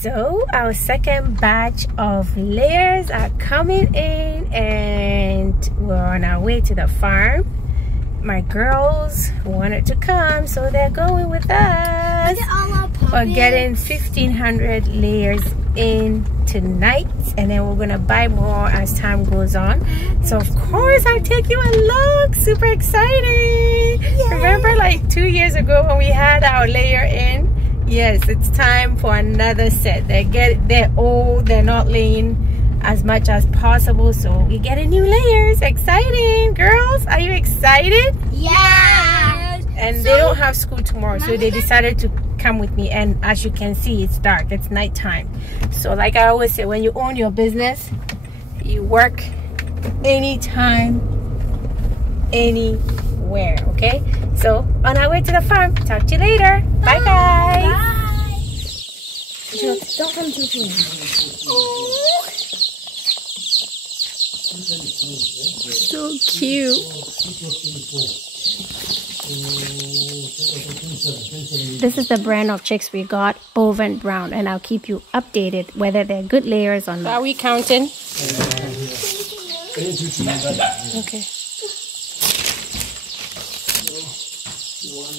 So our second batch of layers are coming in and we're on our way to the farm. My girls wanted to come, so they're going with us. We're getting 1,500 layers in tonight, and then we're gonna buy more as time goes on. So of course I'll take you along. Super exciting. Yay. Remember like 2 years ago when we had our layer in? Yes, it's time for another set. They're old, they're not laying as much as possible, so we get new layers. Exciting. Girls, are you excited? Yes. And they don't have school tomorrow, so they decided to come with me. And as you can see, it's dark, it's nighttime. So like I always say, when you own your business, you work anytime, anywhere. Okay, so on our way to the farm. Talk to you later. Bye guys. Bye. Don't come too close. So cute. This is the brand of chicks we got, Foriegn brown, and I'll keep you updated whether they're good layers or not. Are we counting? Okay.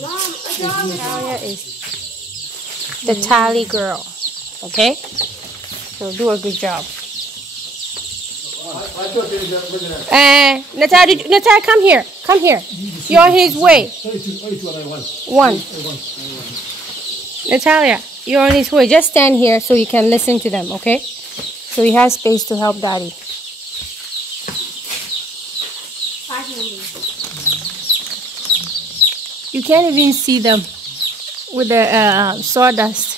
Mom, Natalia is the tally girl, okay? So do a good job. Natalia, come here. Come here. You're on his way. One. Natalia, you're on his way. Just stand here so you can listen to them, okay? So he has space to help Daddy. You can't even see them with the sawdust.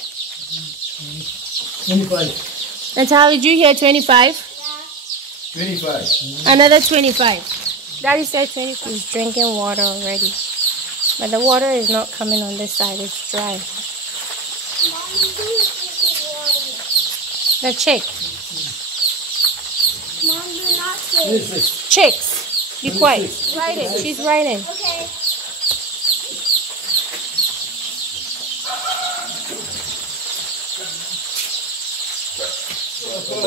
25. Natalia, did you hear 25? 25. Another 25. Daddy said 25. He's drinking water already. But the water is not coming on this side. It's dry. The chick. Mom, you're not safe. Chicks. Be quiet. Writing. She's writing. Okay.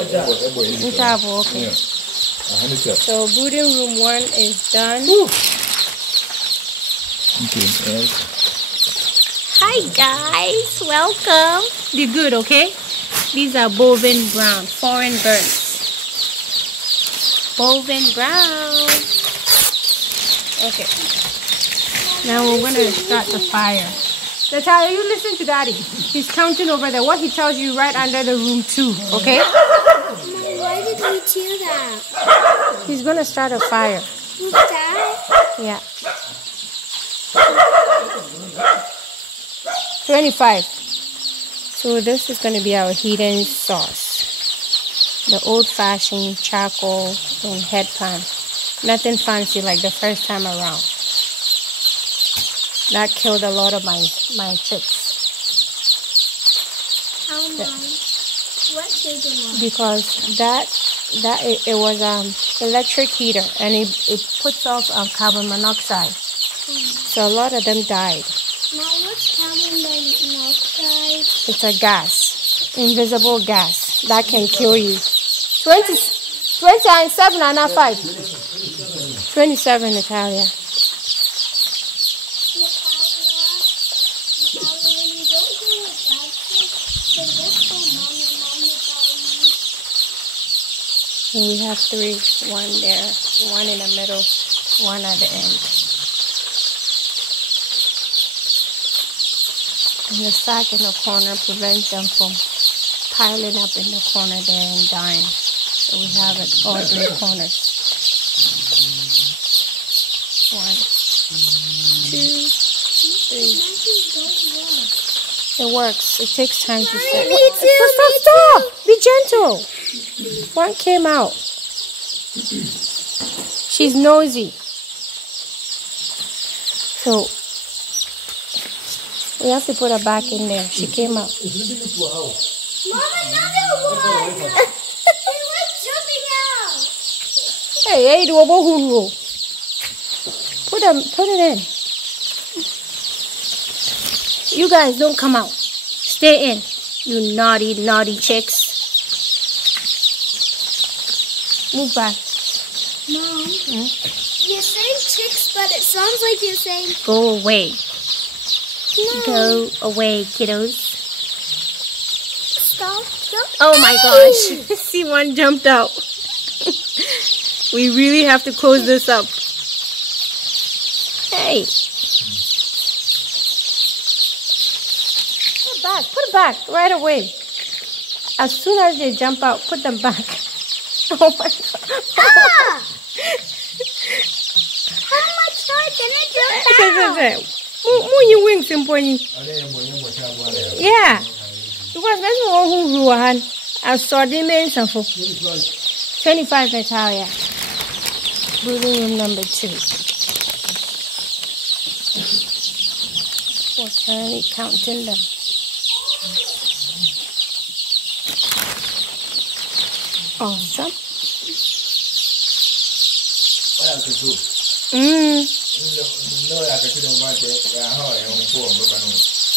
Okay. So brooding room 1 is done. Hi guys, welcome. Be good, okay? These are bovine brown, foreign birds. Bovine brown. Okay. Now we're gonna start the fire. Natalia, you listen to Daddy. He's counting over there. What he tells you right under the room 2, okay? Mom, why did we do that? He's gonna start a fire. With that? Yeah. 25. So this is gonna be our hidden sauce. The old-fashioned charcoal and head pan. Nothing fancy like the first time around. That killed a lot of my chicks. How long? What killed them? Because it was electric heater, and it puts off carbon monoxide. So a lot of them died. Now what's carbon monoxide? It's a gas, invisible gas that can kill you. 27 and not 5. 27, Natalia. And we have 3, 1 there, 1 in the middle, 1 at the end. And the sack in the corner prevents them from piling up in the corner there and dying. So we have it all 3 corners. 1, 2, 3. It works. It takes time to set. Stop! Be gentle. 1 came out. She's nosy. So we have to put her back in there. She came out. Mom, another one! was jumping out. Hey, do a bohu. Put it in. You guys don't come out. Stay in. You naughty, naughty chicks. Move back. Mom, you're saying chicks, but it sounds like you're saying... Go away. No. Go away, kiddos. Stop. Oh my gosh. See, one jumped out. We really have to close this up. Hey. Put it back right away. As soon as they jump out, put them back. Oh my god. Ah! How much hard can I jump out? Move your wings, Simponi. Yeah. Because that's one who run. I saw them in some 25 Natalia. Brooding room number 2. Fortunately counting them. Awesome.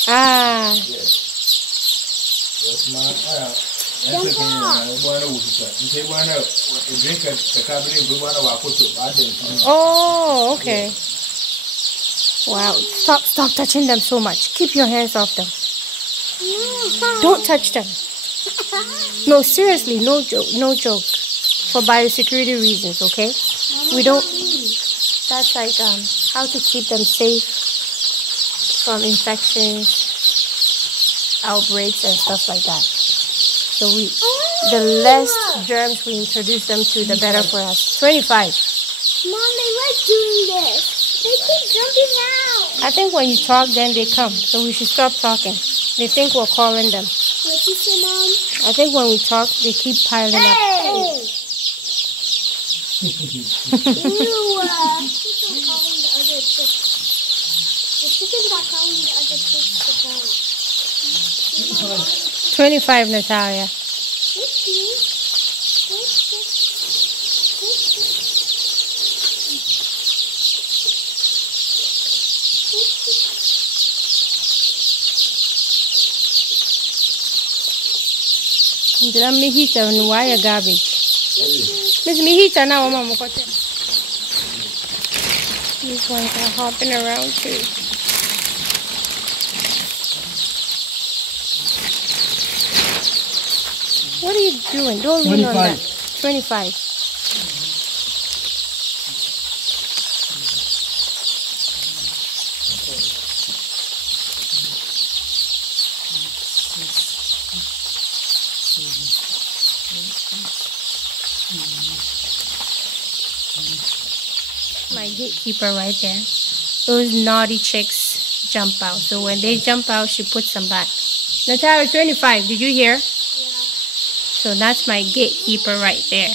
Ah. Oh, okay. Wow. Stop touching them so much. Keep your hands off them. Don't touch them. No, seriously, no joke, no joke. For biosecurity reasons, okay? We don't. That's like how to keep them safe from infections, outbreaks, and stuff like that. So the less germs we introduce them to, the better for us. 25. Mom, they like doing this. They keep jumping out. I think when you talk, then they come. So we should stop talking. They think we're calling them. What you say, Mom? I think when we talk, they keep piling up. Hey! Ew. Keep on calling the other chicks. The chickens are calling the other chicks to come. 25, Natalia. Drum me heater and wire garbage. Miss me heater now, Mama. These ones are hopping around too. What are you doing? Don't lean on that. 25. My gatekeeper right there. Those naughty chicks jump out. So when they jump out, she puts them back. Natalia, 25. Did you hear? Yeah. So that's my gatekeeper right there.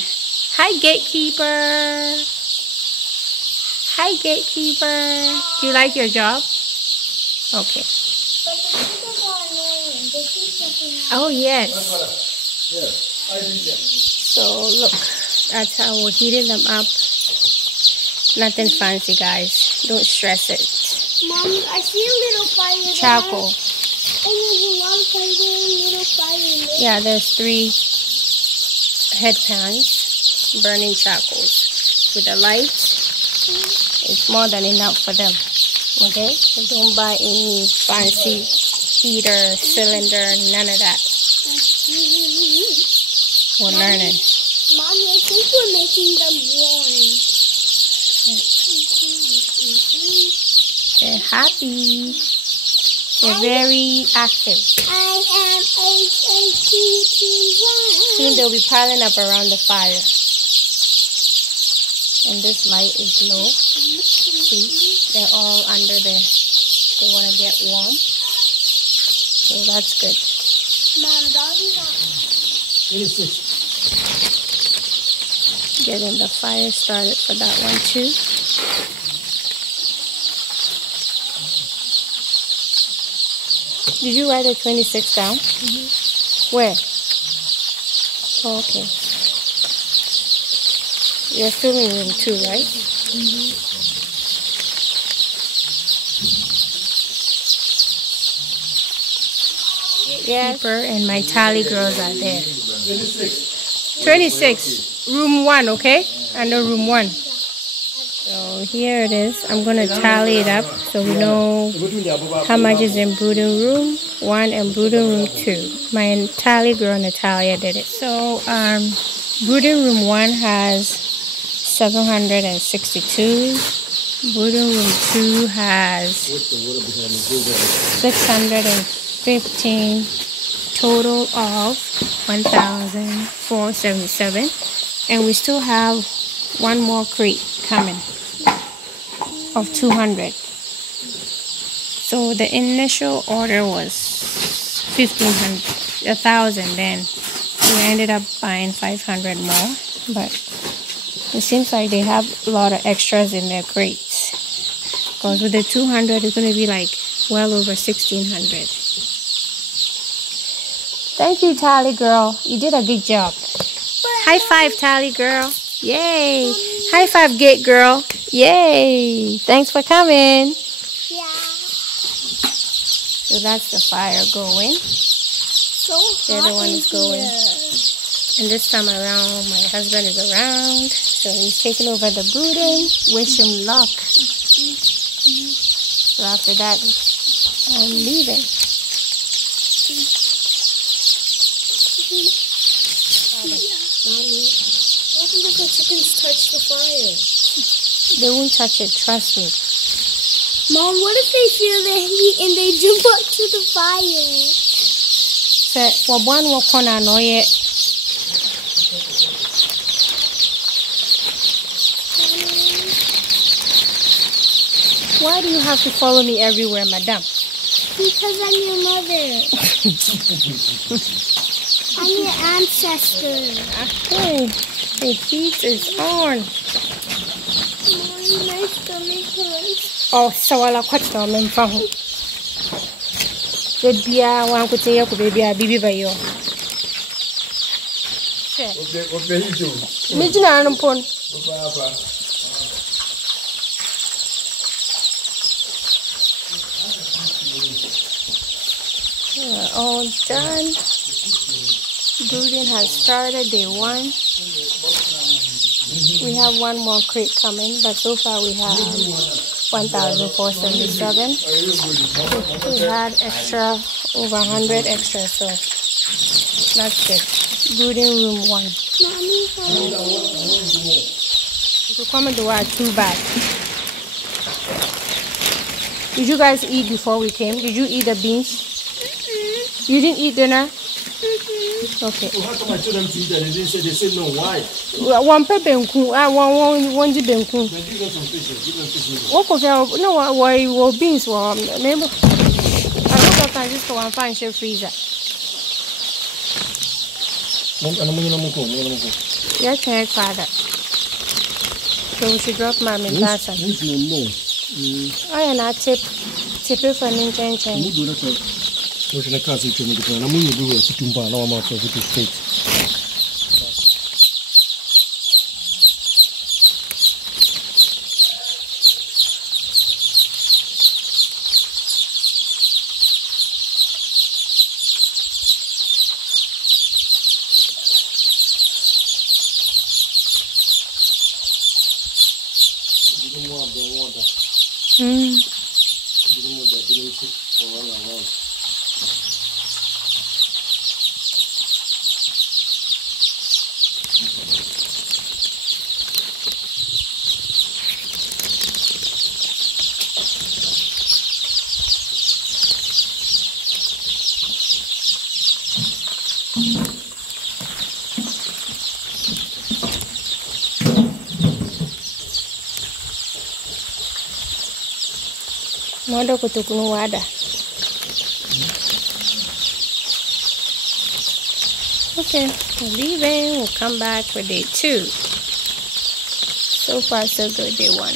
Hi, gatekeeper. Hi, gatekeeper. Do you like your job? Okay. But the chickens are annoying. They keep jumping out. Oh, yes. Yeah. So look, that's how we're heating them up. Nothing fancy, guys. Don't stress it. Mom, I see a little fire. Charcoal. And there's a lot of fire there, little fire there. Yeah, there's 3 head pans burning charcoals. With the light, it's more than enough for them. Okay? So don't buy any fancy heater, cylinder, none of that. We're learning. Mommy, I think we're making them warm. They're happy. They're very active. I am H-A-T-T-Y. Soon they'll be piling up around the fire. And this light is low. See, they're all under there. They want to get warm. So that's good. Mom, doggies are... 26. Getting the fire started for that one too. Did you write a 26 down? Where? Okay. You're still in room 2, right? Yes. And my tally girls are there. 26. Room 1, okay? I know room 1. So here it is. I'm going to tally it up so we know how much is in brooding room 1 and brooding room 2. My tally girl Natalia did it. So brooding room 1 has 762. Brooding room 2 has 615. Total of 1,477. And we still have one more crate coming of 200. So the initial order was 1,000. Then we ended up buying 500 more, but it seems like they have a lot of extras in their crates, because with the 200 it's going to be like well over 1,600. Thank you, Tally girl. You did a good job. High five, Tally girl. Yay. High five, Gate girl. Yay. Thanks for coming. Yeah. So that's the fire going. So The other one is going. And this time around, my husband is around. So he's taking over the brooding. Wish him luck. So after that, I'm leaving. Mommy, what if the chickens touch the fire? They won't touch it, trust me. Mom, what if they feel the heat and they jump up to the fire? So, one will corner no yet. Why do you have to follow me everywhere, madam? Because I'm your mother. I'm your ancestor. Okay, the heat is on. Mommy, my stomach hurts. Oh, so I'll catch them in front. The beer one could say, baby, a baby by you. What can you do? Mijina and pon. We're all done. Brooding has started day 1. We have one more crate coming, but so far we have 1,477. We had extra, over 100 extra, so that's good. Brooding room 1. Mommy, To come and do our 2 bad. Did you guys eat before we came? Did you eat the beans? You didn't eat dinner? Okay. Well, how come I told them to eat and they didn't say? They said no. Why? One pepper and cool. One the benku. Then give them some fish. Give them fish. What could you no? Why beans? Neighbor. I hope I can just go and find your freezer. Yeah, check father. So we should drop my mentation. I am not tip it for me. What should I cast it to me? I'm going to do a tumba. Now I'm out of the state. You don't want the water. You don't want the didn't around. Modo kutukunu wada. Okay, we're leaving. We'll come back for day 2. So far, so good. Day 1.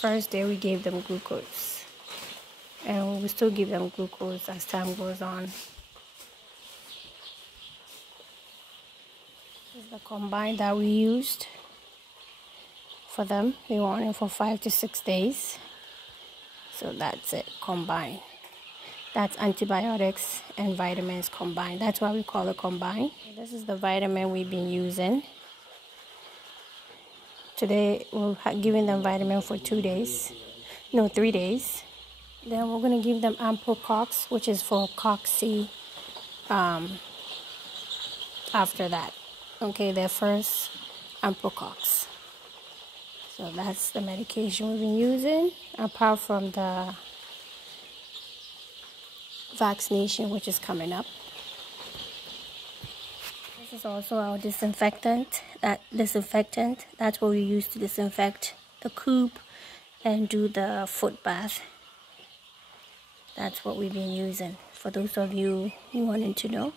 First day, we gave them glucose, and we still give them glucose as time goes on. This is the combine that we used for them. They want it for 5 to 6 days. So that's it, combine. That's antibiotics and vitamins combined. That's why we call it combine. This is the vitamin we've been using. Today we're giving them vitamin for 2 days. No, 3 days. Then we're going to give them Amprocox, which is for cocci after that. Okay, their first Amprocox. So that's the medication we've been using, apart from the vaccination, which is coming up. This is also our disinfectant. That's what we use to disinfect the coop and do the foot bath. That's what we've been using, for those of you who wanted to know.